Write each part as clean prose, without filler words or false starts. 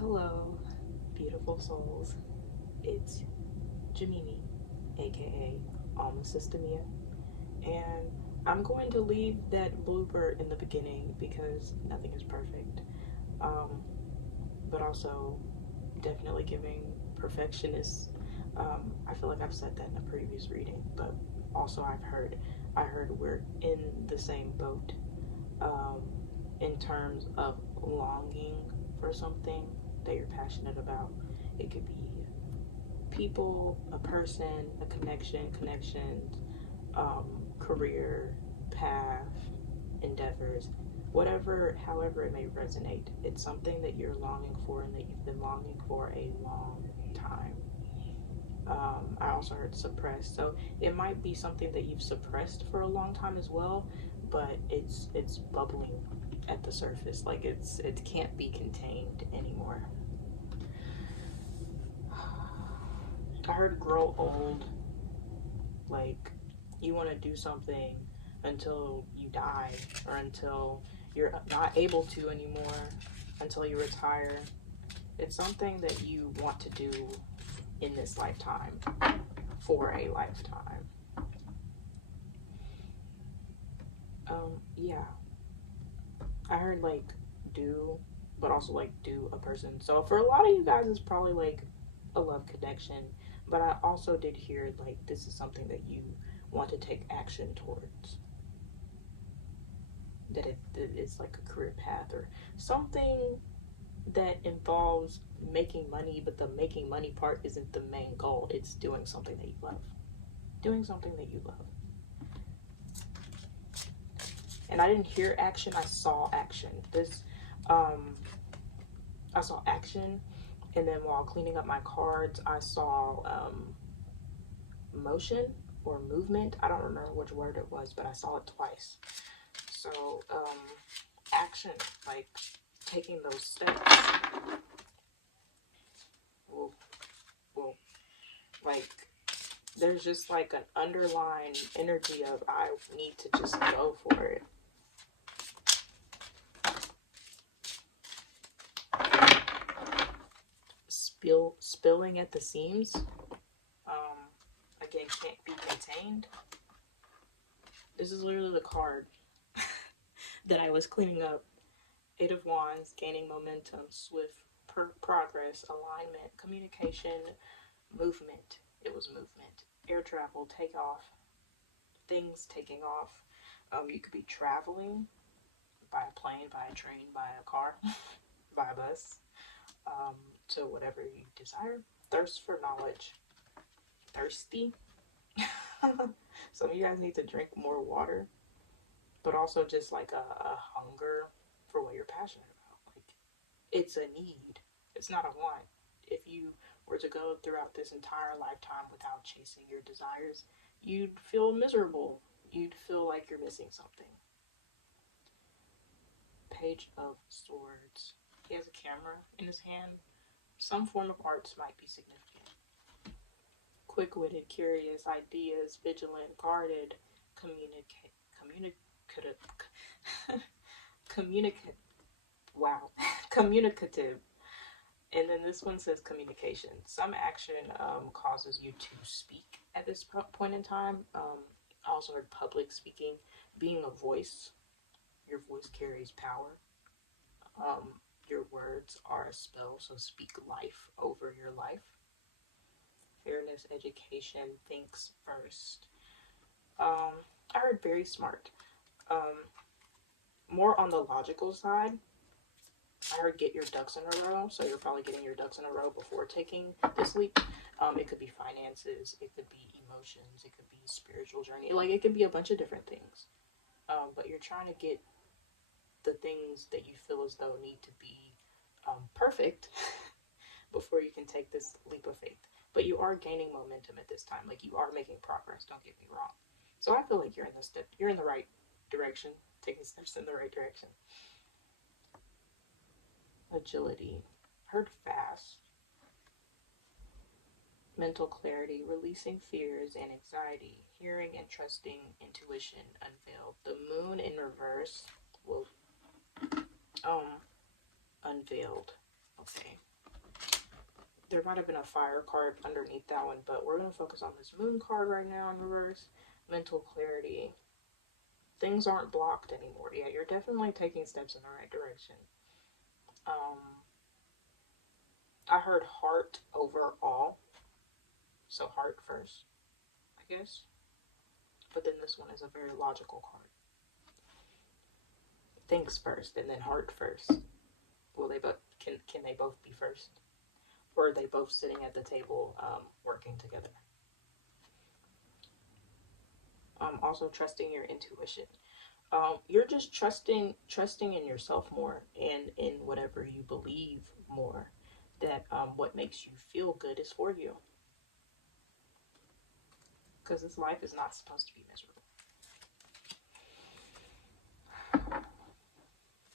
Hello, beautiful souls. It's Jamimi, aka Alma Systemia, and I'm going to leave that blooper in the beginning because nothing is perfect. Um, but also definitely giving perfectionists. I feel like I've said that in a previous reading, but also I heard we're in the same boat. Um, in terms of longing for something that you're passionate about. It could be people, a person, a connection, connections, career, path, endeavors, whatever, however it may resonate. It's something that you're longing for and that you've been longing for a long time. I also heard suppressed, so it might be something that you've suppressed for a long time as well, but it's bubbling at the surface, like it can't be contained anymore. I heard grow old, like you want to do something until you die or until you're not able to anymore, until you retire. It's something that you want to do in this lifetime for a lifetime. Yeah, I heard like do, but also like do a person. So for a lot of you guys, it's probably like a love connection. But I also did hear like this is something that you want to take action towards. That it's like a career path or something that involves making money, but the making money part isn't the main goal. It's doing something that you love. Doing something that you love. And I didn't hear action, I saw action. Um, I saw action, and then while cleaning up my cards, I saw motion or movement. I don't remember which word it was, but I saw it twice. So, action, like taking those steps. Well, well, like there's just like an underlying energy of I need to just go for it. Spilling at the seams. Again, can't be contained. This is literally the card that I was cleaning up. Eight of Wands, gaining momentum, swift progress, alignment, communication, movement. It was movement. Air travel, take off, things taking off. You could be traveling by a plane, by a train, by a car, by a bus, um, to whatever you desire. Thirst for knowledge. Thirsty. Some of you guys need to drink more water, but also just like a hunger for what you're passionate about. Like it's a need. It's not a want. If you were to go throughout this entire lifetime without chasing your desires, you'd feel miserable. You'd feel like you're missing something. Page of Swords. He has a camera in his hand. Some form of arts might be significant. Quick-witted, curious, ideas, vigilant, guarded, communicative, communicative, wow, communicative. And then this one says communication. Some action causes you to speak at this point in time. I also heard public speaking, being a voice. Your voice carries power. Um, your words are a spell, so speak life over your life. Fairness, education, thinks first. I heard very smart. Um, More on the logical side. I heard get your ducks in a row, so you're probably getting your ducks in a row before taking this leap. It could be finances, it could be emotions, it could be spiritual journey. Like it could be a bunch of different things. But you're trying to get the things that you feel as though need to be perfect before you can take this leap of faith. But you are gaining momentum at this time. Like you are making progress. Don't get me wrong. So I feel like you're in the right direction, taking steps in the right direction. Agility. Heard fast. Mental clarity, releasing fears and anxiety, hearing and trusting intuition unveiled. The moon in reverse will unveiled. Okay. There might have been a fire card underneath that one, but we're going to focus on this moon card right now in reverse. Mental clarity. Things aren't blocked anymore. Yeah, you're definitely taking steps in the right direction. I heard heart overall. So heart first, I guess. But then this one is a very logical card. Thinks first and then heart first. Will they both can they both be first? Or are they both sitting at the table working together? Also trusting your intuition. You're just trusting in yourself more and in whatever you believe more. That what makes you feel good is for you. Because this life is not supposed to be miserable.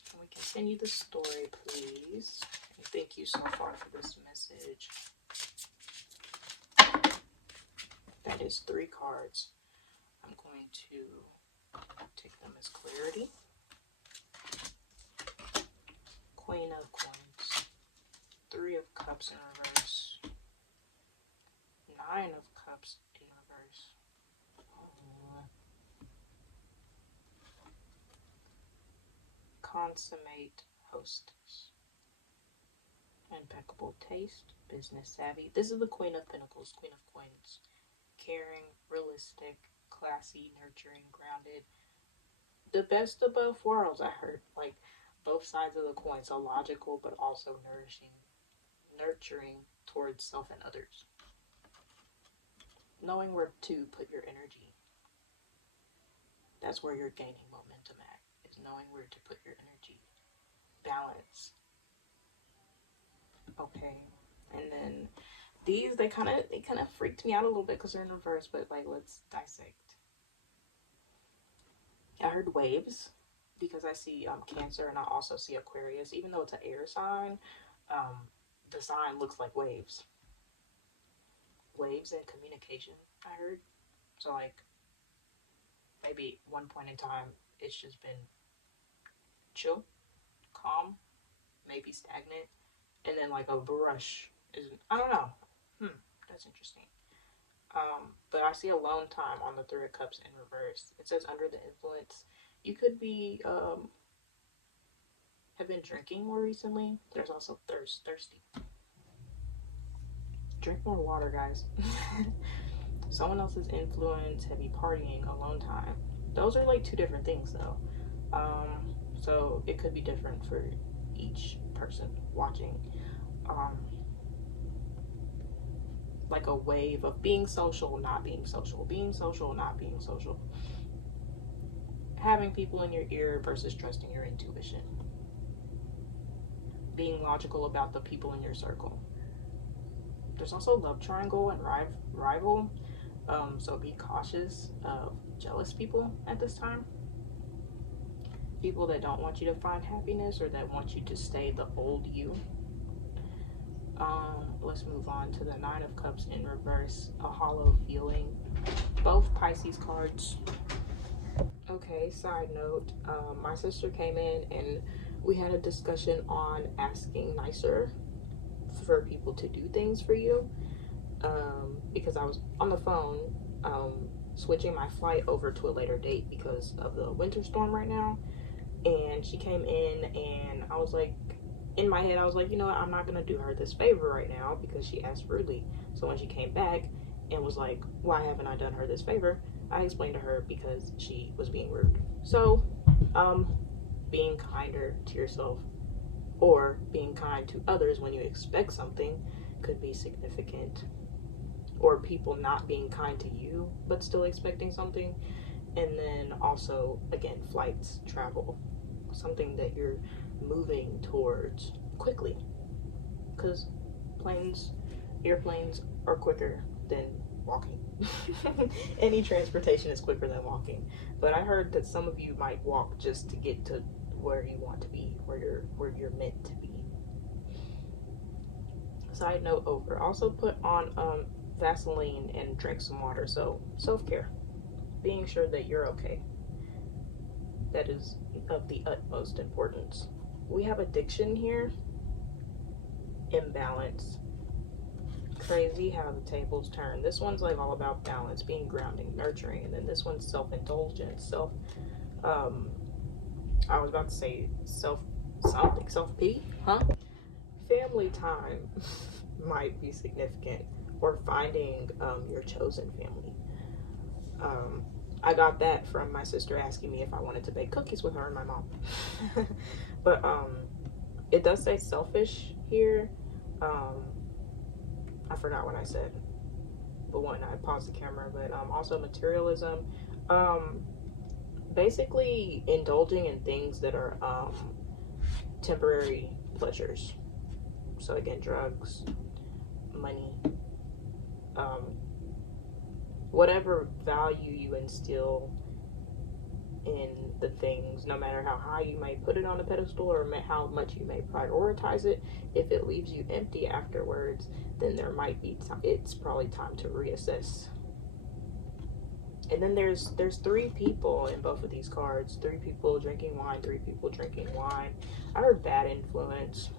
Can we continue the story, please? And thank you so far for this message. That is 3 cards. I'm going to take them as clarity. Queen of Coins. 3 of Cups in reverse. 9 of Cups in reverse. Consummate hostess. Impeccable taste. Business savvy. This is the Queen of Pentacles. Queen of Coins. Caring, realistic, classy, nurturing, grounded. The best of both worlds, I heard. Like, both sides of the coin. So logical, but also nourishing. Nurturing towards self and others. Knowing where to put your energy. That's where you're gaining momentum at. Is knowing where to put your energy. Balance. Okay. And then these, they kind of freaked me out a little bit because they're in reverse, but like, let's dissect. I heard waves because I see Cancer and I also see Aquarius. Even though it's an air sign, the sign looks like waves. Waves and communication, I heard. So like, maybe one point in time, it's just been chill, calm, maybe stagnant, and then like a rush is, I don't know. That's interesting. But I see alone time on the 3 of Cups in reverse. It says under the influence. You could be, have been drinking more recently. There's also thirsty. Drink more water, guys. Someone else's influence, heavy partying, alone time. Those are like 2 different things though. So it could be different for each person watching. Like a wave of being social, not being social, being social, not being social. Having people in your ear versus trusting your intuition. Being logical about the people in your circle. There's also love triangle and rival. So be cautious of jealous people at this time. People that don't want you to find happiness or that want you to stay the old you. Let's move on to the 9 of Cups in reverse. A hollow feeling. Both Pisces cards. Okay, side note. My sister came in and we had a discussion on asking nicer for people to do things for you. Because I was on the phone switching my flight over to a later date because of the winter storm right now. And she came in and I was like, in my head, I was like, you know what, I'm not going to do her this favor right now because she asked rudely. So when she came back and was like, why haven't I done her this favor? I explained to her because she was being rude. So, being kinder to yourself or being kind to others when you expect something could be significant. Or people not being kind to you but still expecting something. And then also, again, flights, travel, something that you're moving towards quickly, because airplanes are quicker than walking. Any transportation is quicker than walking, but I heard that some of you might walk just to get to where you want to be, where you're meant to be. Side note over. Also put on Vaseline and drink some water. So self-care, being sure that you're okay. That is of the utmost importance. We have addiction here, imbalance, crazy how the tables turn. This one's like all about balance, being grounding, nurturing, and then this one's self-indulgence, I was about to say self-pity, huh? Family time might be significant, or finding your chosen family. I got that from my sister asking me if I wanted to bake cookies with her and my mom. But it does say selfish here. I forgot what I said. But one, I paused the camera. But also materialism. Basically indulging in things that are temporary pleasures. So again, drugs, money, whatever value you instill in the things, no matter how high you may put it on a pedestal or how much you may prioritize it, if it leaves you empty afterwards, then there might be it's probably time to reassess. And then there's 3 people in both of these cards. 3 people drinking wine, 3 people drinking wine. I heard bad influence.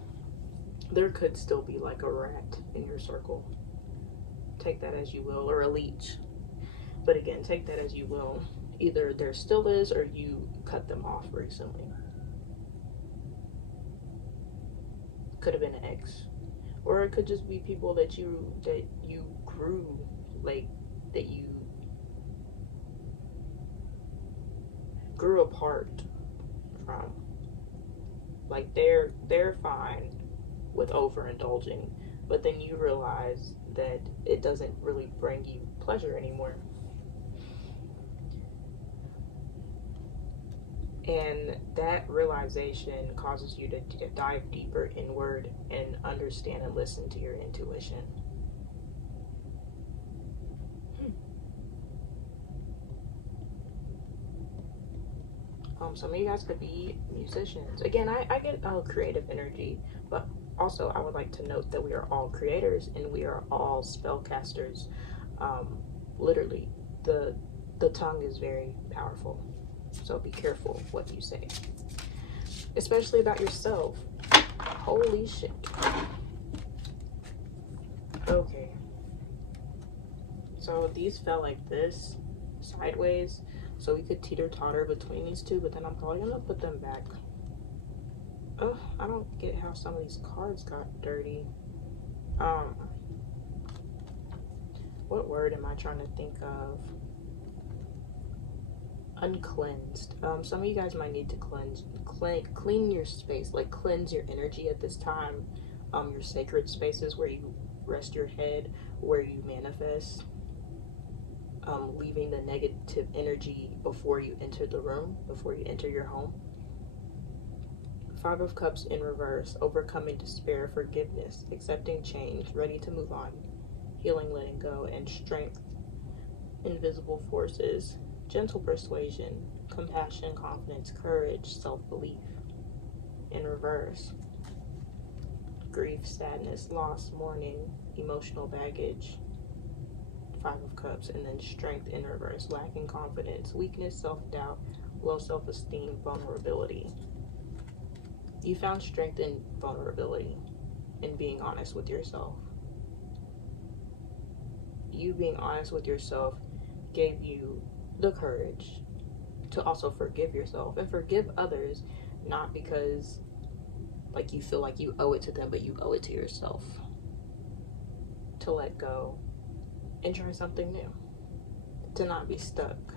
There could still be like a rat in your circle. Take that as you will, or a leech. But again, take that as you will. Either there still is, or you cut them off recently. Could have been an ex, or it could just be people that you grew, like that you grew apart from. Like they're fine with overindulging, but then you realize that it doesn't really bring you pleasure anymore. And that realization causes you to dive deeper inward and understand and listen to your intuition. Some of you guys could be musicians. Again, I get creative energy, but also I would like to note that we are all creators and we are all spellcasters. Literally, the tongue is very powerful. So be careful what you say, especially about yourself. Holy shit. Okay. So these fell like this, sideways. So we could teeter-totter between these two, but then I'm probably gonna put them back. Oh, I don't get how some of these cards got dirty. What word am I trying to think of? Uncleansed. Some of you guys might need to clean your space, like cleanse your energy at this time. Your sacred spaces where you rest your head, where you manifest. Leaving the negative energy before you enter the room, before you enter your home. 5 of Cups in reverse, overcoming despair, forgiveness, accepting change, ready to move on, healing, letting go, and strength, invisible forces, gentle persuasion, compassion, confidence, courage, self-belief. In reverse, grief, sadness, loss, mourning, emotional baggage, 5 of Cups, and then strength in reverse, lacking confidence, weakness, self-doubt, low self-esteem, vulnerability. You found strength in vulnerability and being honest with yourself. You being honest with yourself gave you the courage to also forgive yourself and forgive others, not because like you feel like you owe it to them, but you owe it to yourself to let go and try something new, to not be stuck.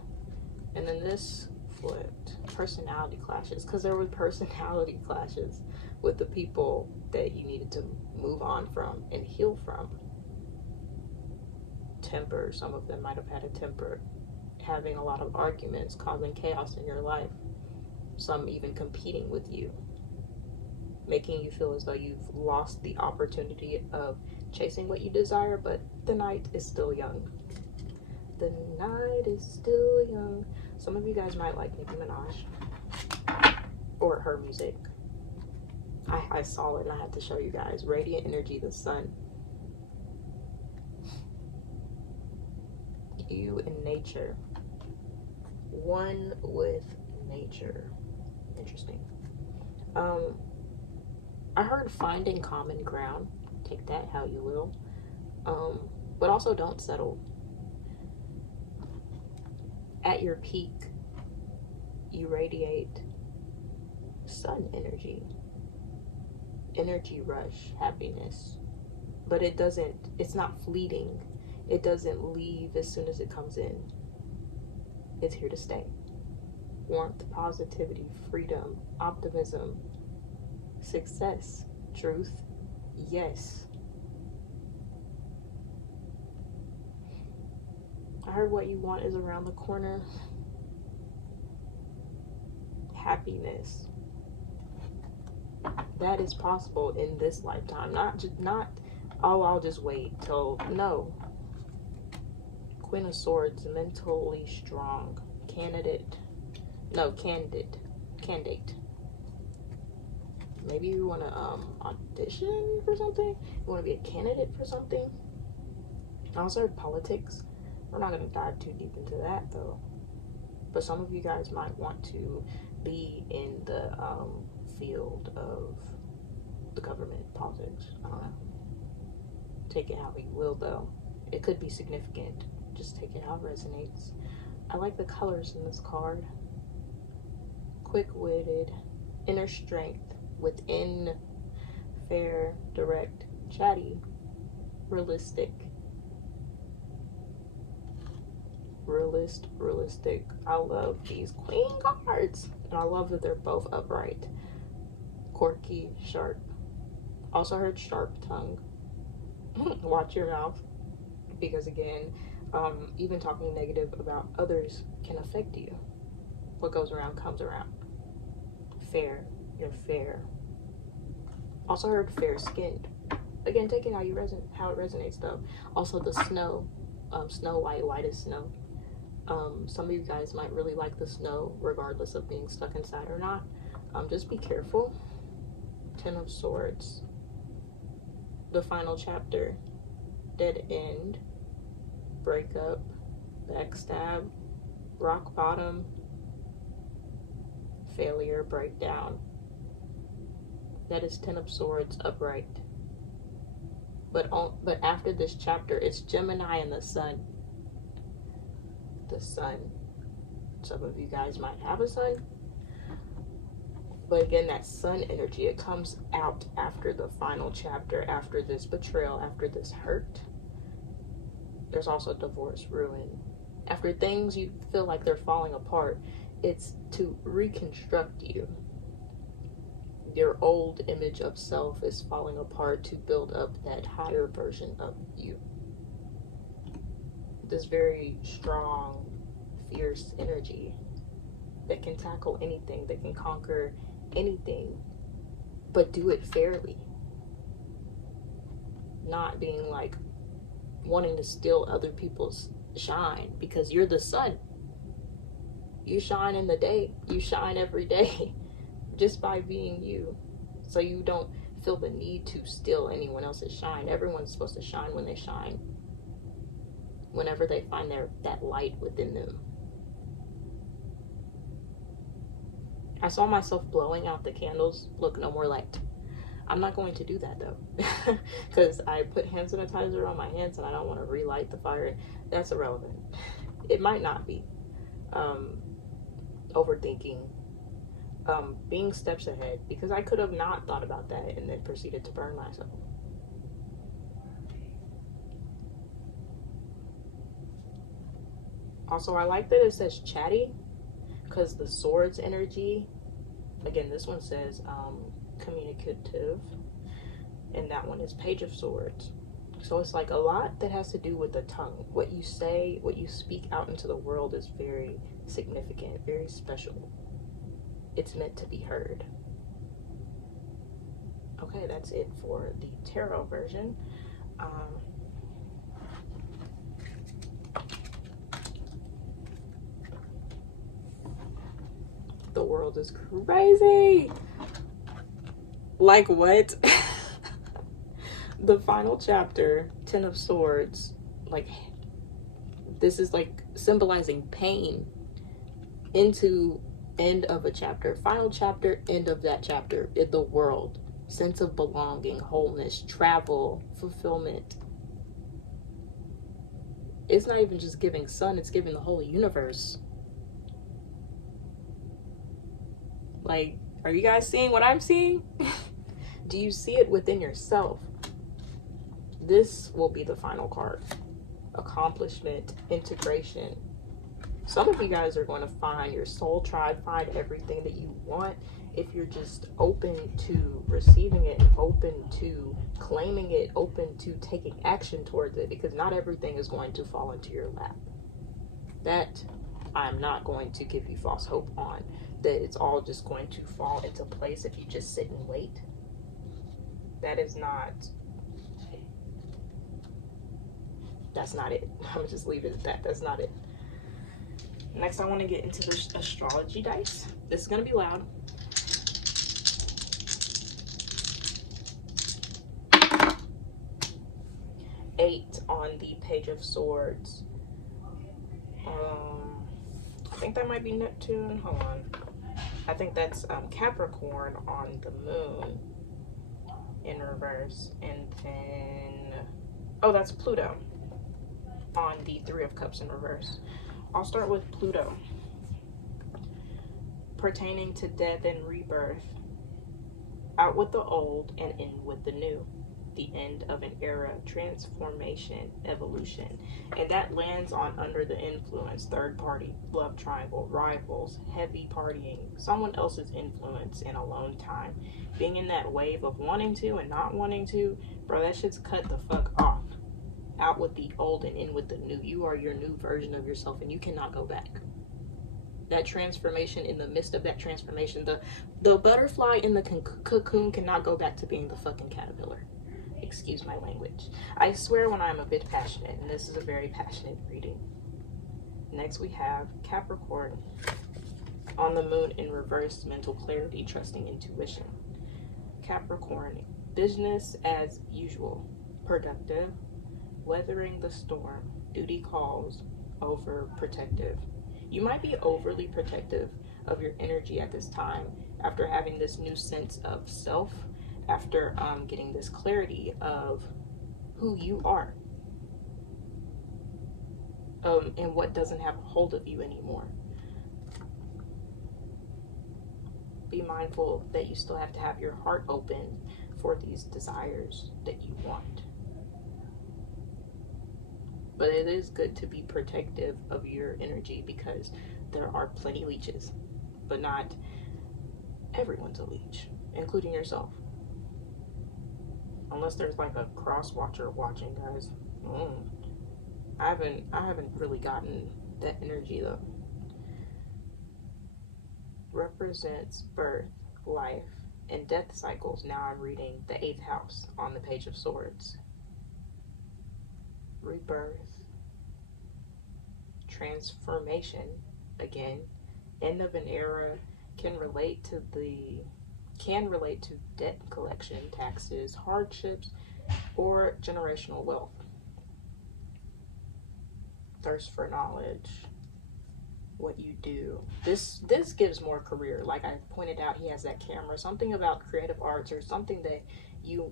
And then this flipped, personality clashes, because there were personality clashes with the people that you needed to move on from and heal from. Temper, some of them might have had a temper, having a lot of arguments, causing chaos in your life, some even competing with you, making you feel as though you've lost the opportunity of chasing what you desire, but the night is still young. The night is still young. Some of you guys might like Nicki Minaj or her music. I saw it and I had to show you guys. Radiant energy, the sun. You and nature. One with nature. Interesting. I heard finding common ground. Take that how you will. But also don't settle. At your peak, you radiate sun energy rush, happiness. But it's not fleeting. It doesn't leave as soon as it comes in. It's here to stay. Warmth, positivity, freedom, optimism, success, truth, yes. I heard what you want is around the corner. Happiness. That is possible in this lifetime. Not, oh, I'll just wait till, no. Queen of Swords, mentally strong. Candidate. Maybe you want to audition for something? You want to be a candidate for something? I also heard politics. We're not going to dive too deep into that, though. But some of you guys might want to be in the field of the government, politics. I don't know. Take it how you will, though. It could be significant. Just take it how it resonates. I like the colors in this card. Quick-witted, inner strength, within, fair, direct, chatty, realistic. Realistic. I love these queen cards. And I love that they're both upright. Quirky, sharp. Also heard sharp tongue. Watch your mouth. Because again, even talking negative about others can affect you. What goes around comes around. Fair. You're fair. Also heard fair-skinned. Again, take it how it resonates though. Also the snow. Snow White, white as snow. Some of you guys might really like the snow regardless of being stuck inside or not. Just be careful. Ten of Swords. The final chapter. Dead end. Breakup. Backstab. Rock bottom. Failure. Breakdown. That is Ten of Swords upright. But after this chapter, it's Gemini and the Sun. The Sun. Some of you guys might have a Sun. But again, that Sun energy, it comes out after the final chapter, after this betrayal, after this hurt. There's also divorce, ruin. After things you feel like they're falling apart, it's to reconstruct you. Your old image of self is falling apart to build up that higher version of you. This very strong, fierce energy that can tackle anything, that can conquer anything, but do it fairly. Not being like wanting to steal other people's shine, because you're the sun. You shine in the day. You shine every day just by being you. So you don't feel the need to steal anyone else's shine. Everyone's supposed to shine when they shine. Whenever they find that light within them. I saw myself blowing out the candles. Look, no more light. I'm not going to do that though. Because I put hand sanitizer on my hands and I don't want to relight the fire. That's irrelevant. It might not be. Overthinking. Being steps ahead. Because I could have not thought about that and then proceeded to burn myself. Also, I like that it says chatty, because the Swords energy, again, this one says communicative, and that one is Page of Swords. So it's like a lot that has to do with the tongue. What you say, what you speak out into the world is very significant, very special. It's meant to be heard. Okay, that's it for the tarot version. The world is crazy. Like what? The final chapter, Ten of Swords, like this is like symbolizing pain into end of a chapter. Final chapter, end of that chapter. In the world, sense of belonging, wholeness, travel, fulfillment. It's not even just giving sun, it's giving the whole universe. Like, are you guys seeing what I'm seeing? Do you see it within yourself? This will be the final card. Accomplishment, integration. Some of you guys are going to find your soul tribe, find everything that you want if you're just open to receiving it, open to claiming it, open to taking action towards it, because not everything is going to fall into your lap. That I'm not going to give you false hope on, that it's all just going to fall into place if you just sit and wait. That is not, that's not it. I'm gonna just leave it at that. That's not it. Next, I want to get into the astrology dice. This is going to be loud. Eight on the Page of Swords. I think that might be Neptune. Hold on. I think that's Capricorn on the moon in reverse. And then, oh, that's Pluto on the Three of Cups in reverse. I'll start with Pluto. Pertaining to death and rebirth. Out with the old and in with the new. The end of an era, transformation, evolution. And that lands on under the influence, third party, love triangle, rivals, heavy partying, someone else's influence, and alone time. Being in that wave of wanting to and not wanting to, bro, that shit's cut the fuck off. Out with the old and in with the new. You are your new version of yourself and you cannot go back. That transformation, in the midst of that transformation, the butterfly in the cocoon cannot go back to being the fucking caterpillar. Excuse my language. I swear when I'm a bit passionate, and this is a very passionate reading. Next we have Capricorn on the moon in reverse, mental clarity, trusting intuition. Capricorn, business as usual, productive, weathering the storm, duty calls, overprotective. You might be overly protective of your energy at this time after having this new sense of self, after getting this clarity of who you are, and what doesn't have a hold of you anymore. Be mindful that you still have to have your heart open for these desires that you want. But it is good to be protective of your energy because there are plenty leeches, but not everyone's a leech, including yourself. Unless there's like a cross watcher watching, guys. I haven't really gotten that energy though. Represents birth, life, and death cycles. Now I'm reading the 8th house on the Page of Swords. Rebirth, transformation, again, end of an era, can relate to debt collection, taxes, hardships, or generational wealth. Thirst for knowledge, what you do. This gives more career. Like I pointed out, he has that camera, something about creative arts or something that you've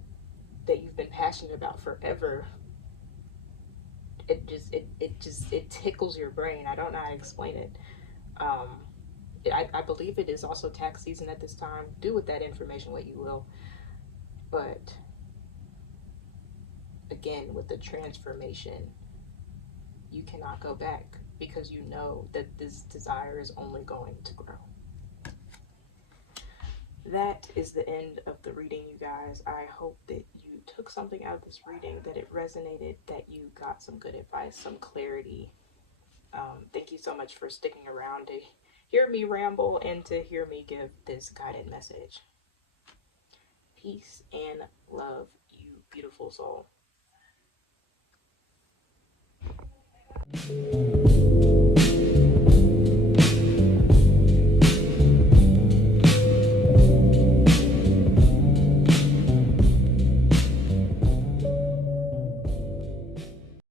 been passionate about forever. It tickles your brain. I don't know how to explain it. I believe it is also tax season at this time. Do with that information what you will. But again, with the transformation, you cannot go back because you know that this desire is only going to grow. That is the end of the reading, you guys. I hope that you took something out of this reading, that it resonated, that you got some good advice, some clarity. Thank you so much for sticking around to hear me ramble and to hear me give this guided message. Peace and love, you beautiful soul.